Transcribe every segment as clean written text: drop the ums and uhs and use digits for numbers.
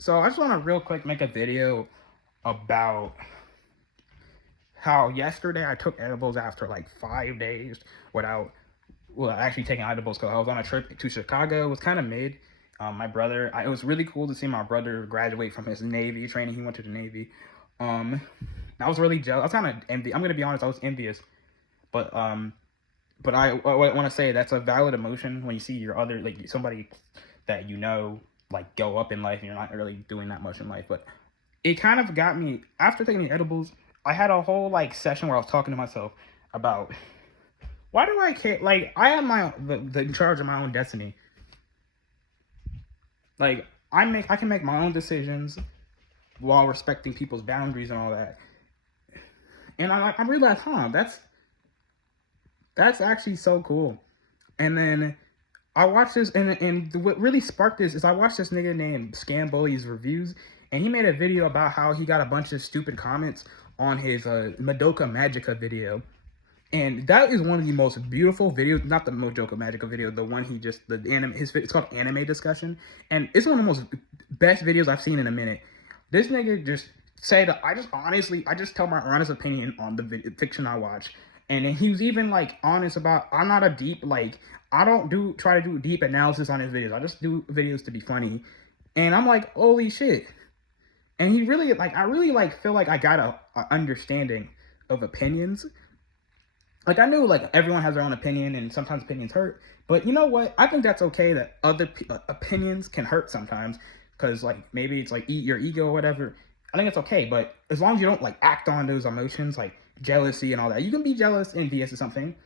So I just want to real quick make a video about how yesterday I took edibles after like 5 days without, well, actually taking edibles because I was on a trip to Chicago. It was kind of mid. My brother, it was really cool to see my brother graduate from his Navy training. He went to the Navy. Um, I was really jealous. I was kind of envious. I'm gonna be honest. I was envious, but I want to say that's a valid emotion when you see your other, like, somebody that like, go up in life and you're not really doing that much in life. But it kind of got me after taking the edibles. I had a whole like session where I was talking to myself about why do I care. Like, I am the in charge of my own destiny. Like, I can make my own decisions while respecting people's boundaries and all that. And I realized, that's actually so cool. And then I watched this, and what really sparked this is I watched this nigga named Scam Bully's reviews, and he made a video about how he got a bunch of stupid comments on his Madoka Magica video. And that is one of the most beautiful videos, not the Madoka Magica video, the one he just, it's called Anime Discussion. And it's one of the most best videos I've seen in a minute. This nigga just said, I just tell my honest opinion on the fiction I watch. And then he was even like honest about, I'm not a deep, like, I don't try to do deep analysis on his videos. I just do videos to be funny. And I'm like, holy shit. And he really, like, I really like feel like I got a understanding of opinions. Like, I knew, like, everyone has their own opinion and sometimes opinions hurt. But you know what? I think that's okay that other opinions can hurt sometimes. Because, like, maybe it's like your ego or whatever. I think it's okay. But as long as you don't, like, act on those emotions, like jealousy and all that. You can be jealous, envious or something.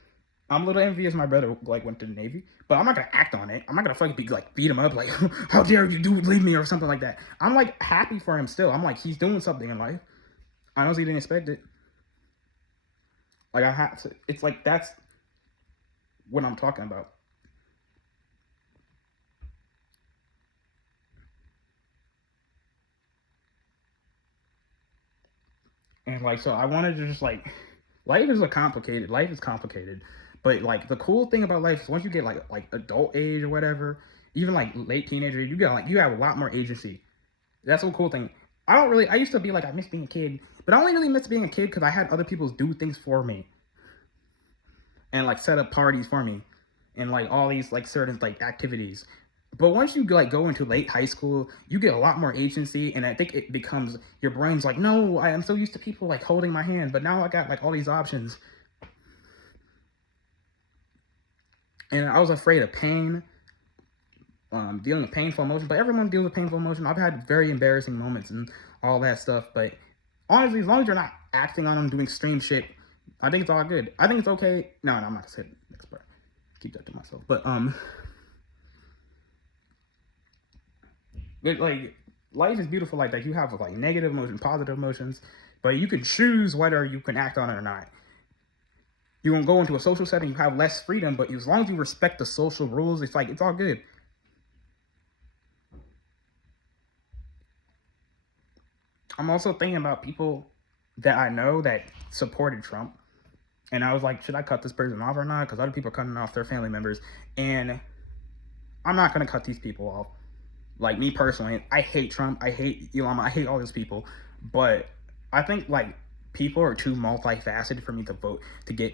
I'm a little envious my brother, like, went to the Navy. But I'm not going to act on it. I'm not going to fucking be, like, beat him up. Like, how dare you leave me or something like that. I'm, like, happy for him still. I'm like, he's doing something in life. I honestly didn't expect it. Like, I have to, it's like, that's what I'm talking about. And, like, so I wanted to just, like, life is complicated. But, like, the cool thing about life is once you get, like adult age or whatever, even, like, late teenager, you have a lot more agency. That's a cool thing. I used to be like, I miss being a kid. But I only really miss being a kid because I had other people do things for me. And, like, set up parties for me. And, like, all these, like, certain, like, activities. But once you, like, go into late high school, you get a lot more agency, and I think it becomes, your brain's like, no, I am so used to people, like, holding my hand, but now I got, like, all these options. And I was afraid of pain, dealing with painful emotions, but everyone deals with painful emotion. I've had very embarrassing moments and all that stuff, but honestly, as long as you're not acting on them, doing extreme shit, I think it's all good. I think it's okay. No, I'm not gonna say the next part. Keep that to myself. But like, life is beautiful like that. You have, like, negative emotions, positive emotions, but you can choose whether you can act on it or not. You can go into a social setting, you have less freedom, but as long as you respect the social rules, it's like, it's all good. I'm also thinking about people that I know that supported Trump. And I was like, should I cut this person off or not? Because other people are cutting off their family members. And I'm not going to cut these people off. Like, me personally, I hate Trump. I hate Elon. I hate all these people. But I think, like, people are too multifaceted for me to vote to get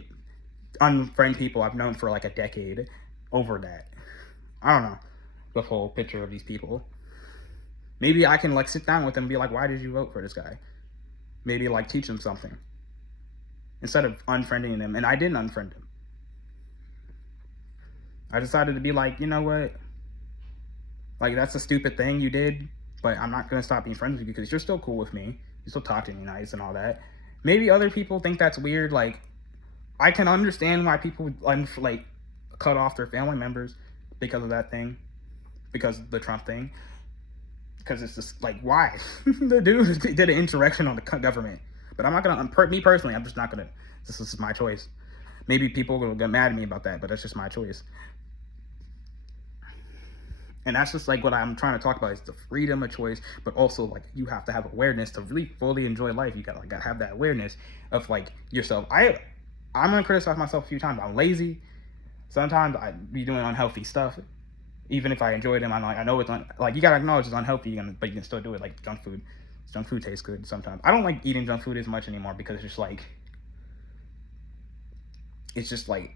unfriend people I've known for like a decade over that. I don't know the full picture of these people. Maybe I can, like, sit down with them and be like, why did you vote for this guy? Maybe, like, teach them something instead of unfriending them. And I didn't unfriend him. I decided to be like, you know what? Like, that's a stupid thing you did, but I'm not going to stop being friends with you because you're still cool with me. You still talk to me nice and all that. Maybe other people think that's weird. Like, I can understand why people would, like, cut off their family members because of that thing. Because of the Trump thing. Because it's just, like, why? The dude did an insurrection on the government. But I'm not going to, me personally, I'm just not going to, this is my choice. Maybe people will get mad at me about that, but that's just my choice. And that's just, like, what I'm trying to talk about is the freedom of choice, but also, like, you have to have awareness to really fully enjoy life. You gotta have that awareness of, like, yourself. I'm gonna criticize myself a few times. I'm lazy. Sometimes I be doing unhealthy stuff. Even if I enjoy them, I know it's like you gotta acknowledge it's unhealthy, but you can still do it. Like junk food. Junk food tastes good sometimes. I don't like eating junk food as much anymore because it's just like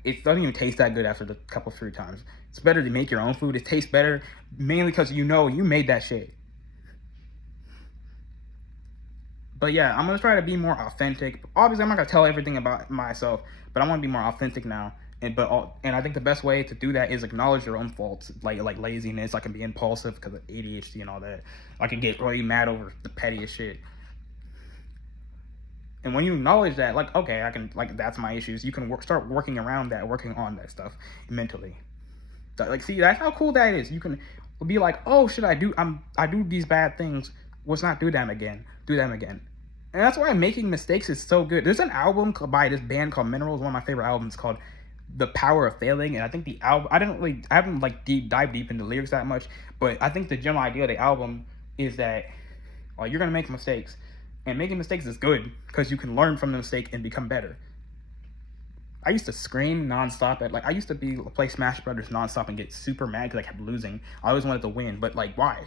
it doesn't even taste that good after the couple 3 times. It's better to make your own food. It tastes better mainly because you made that shit. But yeah, I'm gonna try to be more authentic. Obviously, I'm not gonna tell everything about myself, but I want to be more authentic now. And I think the best way to do that is acknowledge your own faults, like laziness. I can be impulsive because of ADHD and all that. I can get really mad over the pettiest shit. And when you acknowledge that, like, okay, I can, like, that's my issues. You can start working around that, working on that stuff mentally. Like, see, that's how cool that is. You can be like, oh, I do these bad things. Let's not do them again. Do them again. And that's why making mistakes is so good. There's an album by this band called Minerals. One of my favorite albums called The Power of Failing. And I think the album, I haven't like dive deep into lyrics that much, but I think the general idea of the album is that, well, you're gonna make mistakes. And making mistakes is good because you can learn from the mistake and become better. I used to scream nonstop I used to play Smash Brothers nonstop and get super mad because I kept losing. I always wanted to win, but like, why?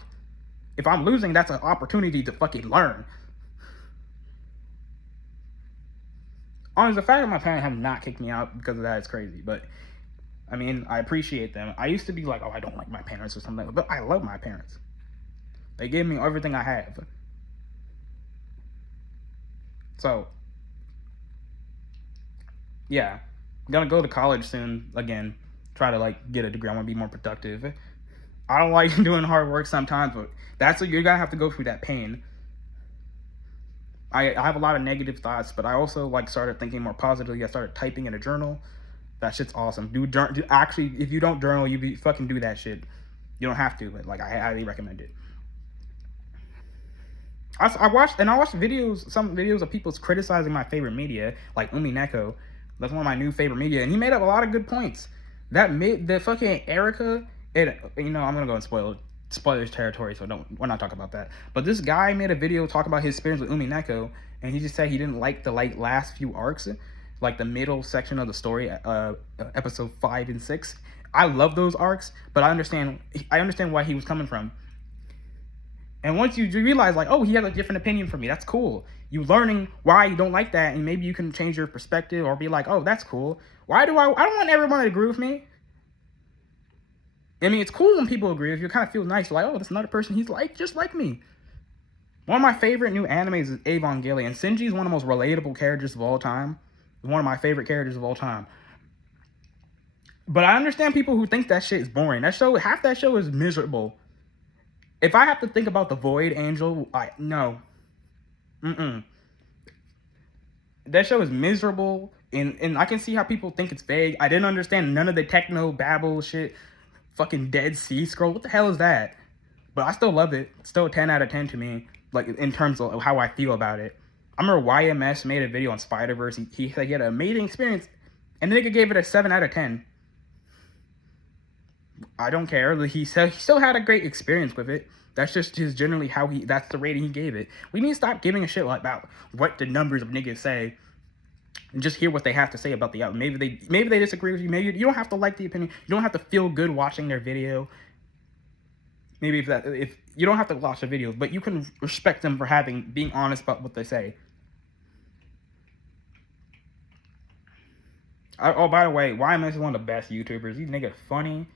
If I'm losing, that's an opportunity to fucking learn. Honestly, the fact that my parents have not kicked me out because of that is crazy, but I mean, I appreciate them. I used to be like, oh, I don't like my parents or something, but I love my parents. They gave me everything I have. So, yeah, I'm gonna go to college soon again. Try to like get a degree. I want to be more productive. I don't like doing hard work sometimes, but that's what you're gonna have to go through that pain. I have a lot of negative thoughts, but I also like started thinking more positively. I started typing in a journal. That shit's awesome. Actually, if you don't journal, fucking do that shit. You don't have to, but like I highly recommend it. I watched some videos of people criticizing my favorite media, like Umineko. That's one of my new favorite media, and he made up a lot of good points. The fucking Erica, I'm gonna go in spoilers territory, so we're not talking about that. But this guy made a video talking about his experience with Umineko, and he just said he didn't like the last few arcs, like the middle section of the story, episode 5 and 6. I love those arcs, but I understand why he was coming from. And once you realize, like, oh, he has a different opinion from me, that's cool. You learning why you don't like that, and maybe you can change your perspective or be like, oh, that's cool. I don't want everyone to agree with me. I mean, it's cool when people agree with you. It kind of feels nice. You're like, oh, that's another person he's like, just like me. One of my favorite new animes is Evangelion. Shinji is one of the most relatable characters of all time. He's one of my favorite characters of all time. But I understand people who think that shit is boring. Half that show is miserable. If I have to think about the Void Angel, no. That show is miserable, and I can see how people think it's vague. I didn't understand none of the techno babble shit. Fucking Dead Sea Scroll. What the hell is that? But I still love it. It's still a 10 out of 10 to me, like in terms of how I feel about it. I remember YMS made a video on Spider-Verse. He said he had an amazing experience, and the nigga gave it a 7 out of 10. I don't care. He said he still had a great experience with it. That's just generally that's the rating he gave it. We need to stop giving a shit about what the numbers of niggas say and just hear what they have to say about the album. Maybe they disagree with you. Maybe you don't have to like the opinion. You don't have to feel good watching their video. Maybe if you don't have to watch the videos, but you can respect them for being honest about what they say. By the way, YMS is one of the best YouTubers. These niggas funny.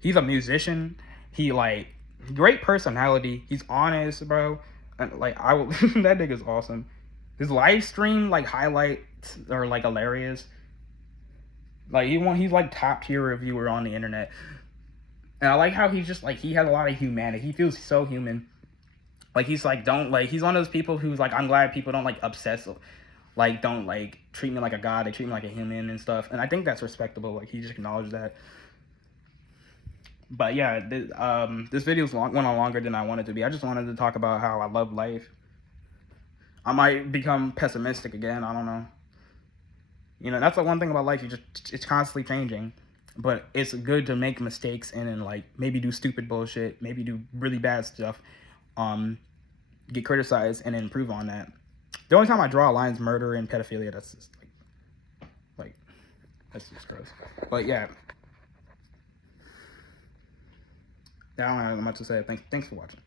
He's a musician. He great personality. He's honest, bro. And that nigga's awesome. His live stream highlights are hilarious. He's top tier reviewer on the internet. And I like how he's just he has a lot of humanity. He feels so human. He's one of those people who's I'm glad people don't obsess, don't treat me like a god. They treat me like a human and stuff. And I think that's respectable. He just acknowledged that. But yeah, this video's went on longer than I wanted to be. I just wanted to talk about how I love life. I might become pessimistic again. I don't know. That's the one thing about life. It's constantly changing. But it's good to make mistakes and then maybe do stupid bullshit, maybe do really bad stuff, get criticized and then improve on that. The only time I draw a line is murder and pedophilia. That's just that's just gross. But yeah. I don't have much to say. Thanks for watching.